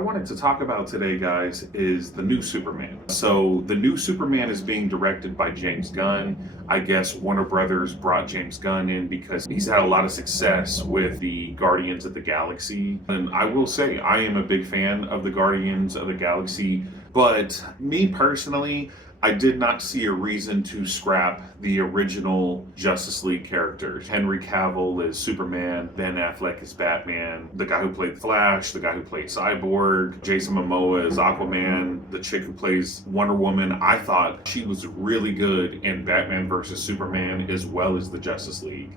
wanted to talk about today, guys, is the new Superman. So, the new Superman is being directed by James Gunn. I guess Warner Brothers brought James Gunn in because he's had a lot of success with the Guardians of the Galaxy. And I will say, I am a big fan of the Guardians of the Galaxy, but me personally, I did not see a reason to scrap the original Justice League characters. Henry Cavill is Superman, Ben Affleck is Batman, the guy who played Flash, the guy who played Cyborg, Jason Momoa is Aquaman, the chick who plays Wonder Woman. I thought she was really good in Batman versus Superman as well as the Justice League.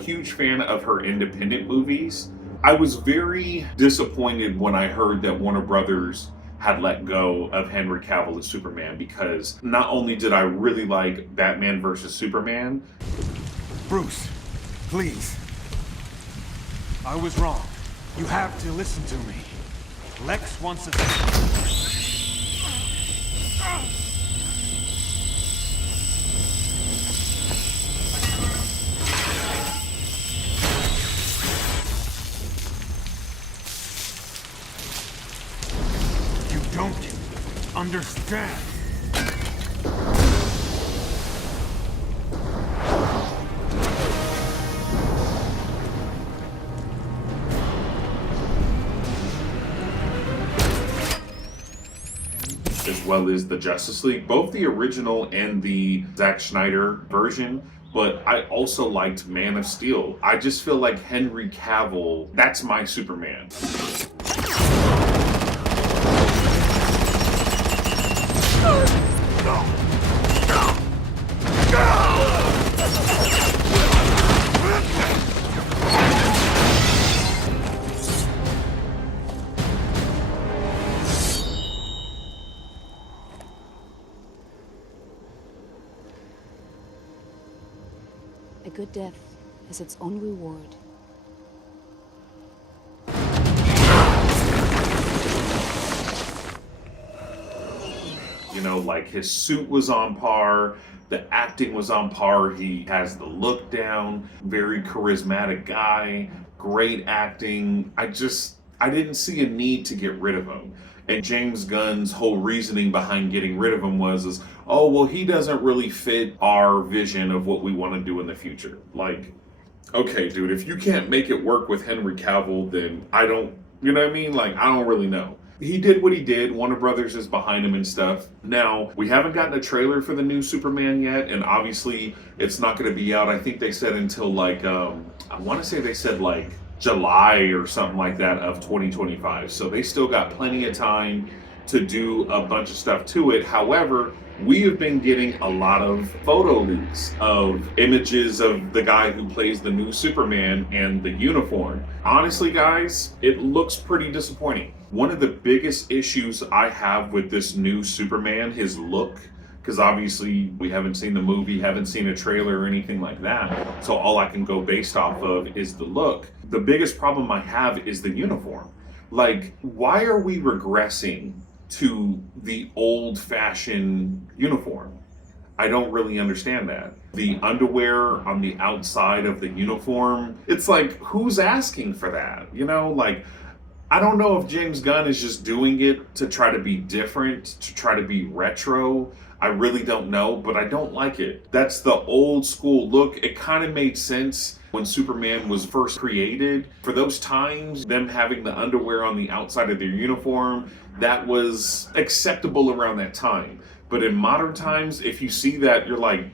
Huge fan of her independent movies. I was very disappointed when I heard that Warner Brothers had let go of Henry Cavill as Superman, because not only did I really like Batman versus Superman. Bruce, please. I was wrong. You have to listen to me. Lex wants us. Don't understand. As well as the Justice League, both the original and the Zack Snyder version. But I also liked Man of Steel. I just feel like Henry Cavill, that's my Superman. A good death has its own reward. You know, like his suit was on par, the acting was on par, he has the look down, very charismatic guy, great acting. I didn't see a need to get rid of him. And James Gunn's whole reasoning behind getting rid of him was, oh, well, he doesn't really fit our vision of what we want to do in the future. Like, okay, dude, if you can't make it work with Henry Cavill, then I don't, you know what I mean? Like, I don't really know. He did what he did. Warner Brothers is behind him and stuff. Now, we haven't gotten a trailer for the new Superman yet, and obviously it's not going to be out. I think they said until like, I want to say they said like July or something like that of 2025. So they still got plenty of time to do a bunch of stuff to it. However, we have been getting a lot of photo leaks of images of the guy who plays the new Superman and the uniform. Honestly, guys, it looks pretty disappointing. One of the biggest issues I have with this new Superman, his look, because obviously we haven't seen the movie, haven't seen a trailer or anything like that. So all I can go based off of is the look. The biggest problem I have is the uniform. Like, why are we regressing to the old-fashioned uniform? I don't really understand that. The underwear on the outside of the uniform, it's like, who's asking for that? You know, like, I don't know if James Gunn is just doing it to try to be different, to try to be retro. I really don't know, but I don't like it. That's the old school look. It kind of made sense when Superman was first created. For those times, them having the underwear on the outside of their uniform, that was acceptable around that time. But in modern times, if you see that, you're like,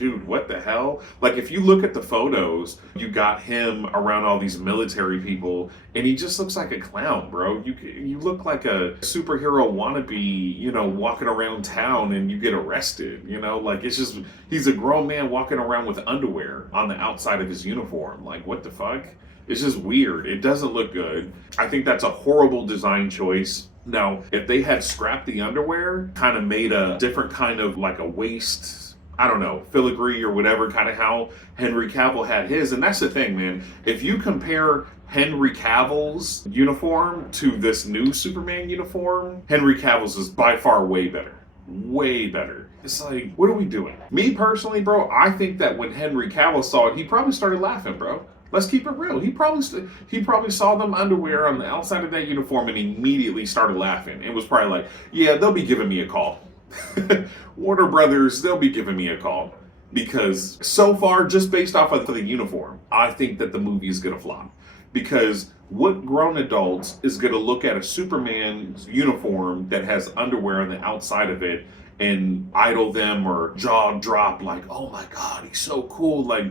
dude, what the hell? Like, if you look at the photos, you got him around all these military people, and he just looks like a clown, bro. You look like a superhero wannabe, you know, walking around town and you get arrested, you know? Like, it's just, he's a grown man walking around with underwear on the outside of his uniform. Like, what the fuck? It's just weird. It doesn't look good. I think that's a horrible design choice. Now, if they had scrapped the underwear, kind of made a different kind of like a waist, I don't know, filigree or whatever, kind of how Henry Cavill had his. And that's the thing, man. If you compare Henry Cavill's uniform to this new Superman uniform, Henry Cavill's is by far way better. Way better. It's like, what are we doing? Me personally, bro, I think that when Henry Cavill saw it, he probably started laughing, bro. Let's keep it real. He probably saw them underwear on the outside of that uniform and immediately started laughing. It was probably like, yeah, they'll be giving me a call. Warner Brothers, they'll be giving me a call. Because so far, just based off of the uniform, I think that the movie is going to flop. Because what grown adults is going to look at a Superman uniform that has underwear on the outside of it and idle them or jaw drop like, oh my God, he's so cool. Like,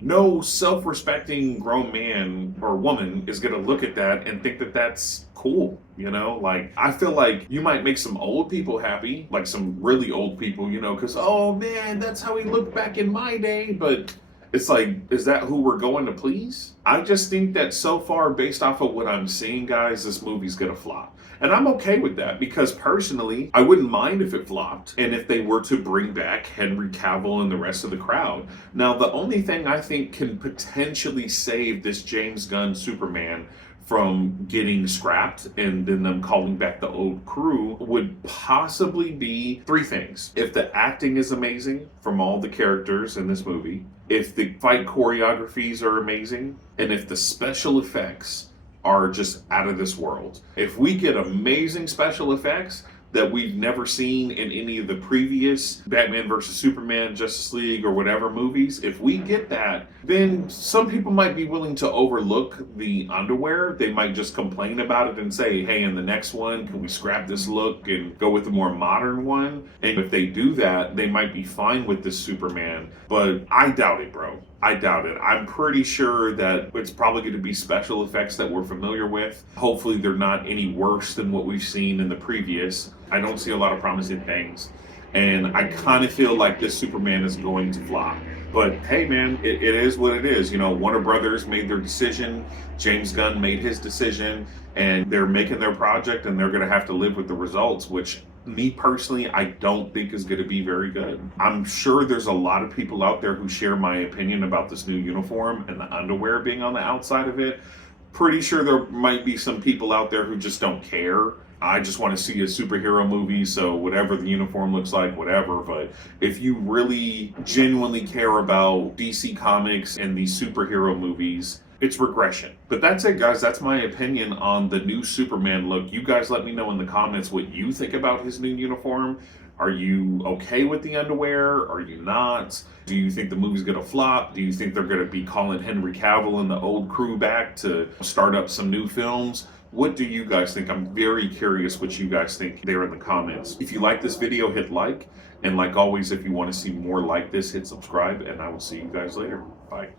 no self-respecting grown man or woman is going to look at that and think that that's cool, you know? Like, I feel like you might make some old people happy, like some really old people, you know, because, oh man, that's how he looked back in my day, but it's like, is that who we're going to please? I just think that so far, based off of what I'm seeing, guys, this movie's going to flop. And I'm okay with that because personally, I wouldn't mind if it flopped and if they were to bring back Henry Cavill and the rest of the crowd. Now, the only thing I think can potentially save this James Gunn Superman from getting scrapped and then them calling back the old crew would possibly be three things. If the acting is amazing from all the characters in this movie, if the fight choreographies are amazing, and if the special effects are just out of this world. If we get amazing special effects that we've never seen in any of the previous Batman vs. Superman, Justice League, or whatever movies, if we get that, then some people might be willing to overlook the underwear. They might just complain about it and say, hey, in the next one, can we scrap this look and go with a more modern one? And if they do that, they might be fine with this Superman. But I doubt it, bro. I doubt it. I'm pretty sure that it's probably going to be special effects that we're familiar with. Hopefully they're not any worse than what we've seen in the previous. I don't see a lot of promising things. And I kind of feel like this Superman is going to flop. But hey, man, it is what it is. You know, Warner Brothers made their decision. James Gunn made his decision. And they're making their project and they're going to have to live with the results, which me personally, I don't think is going to be very good. I'm sure there's a lot of people out there who share my opinion about this new uniform and the underwear being on the outside of it. Pretty sure there might be some people out there who just don't care. I just want to see a superhero movie, so whatever the uniform looks like, whatever. But if you really genuinely care about DC Comics and these superhero movies, it's regression. But that's it, guys. That's my opinion on the new Superman look. You guys let me know in the comments what you think about his new uniform. Are you okay with the underwear? Are you not? Do you think the movie's going to flop? Do you think they're going to be calling Henry Cavill and the old crew back to start up some new films? What do you guys think? I'm very curious what you guys think there in the comments. If you like this video, hit like. And like always, if you want to see more like this, hit subscribe. And I will see you guys later. Bye.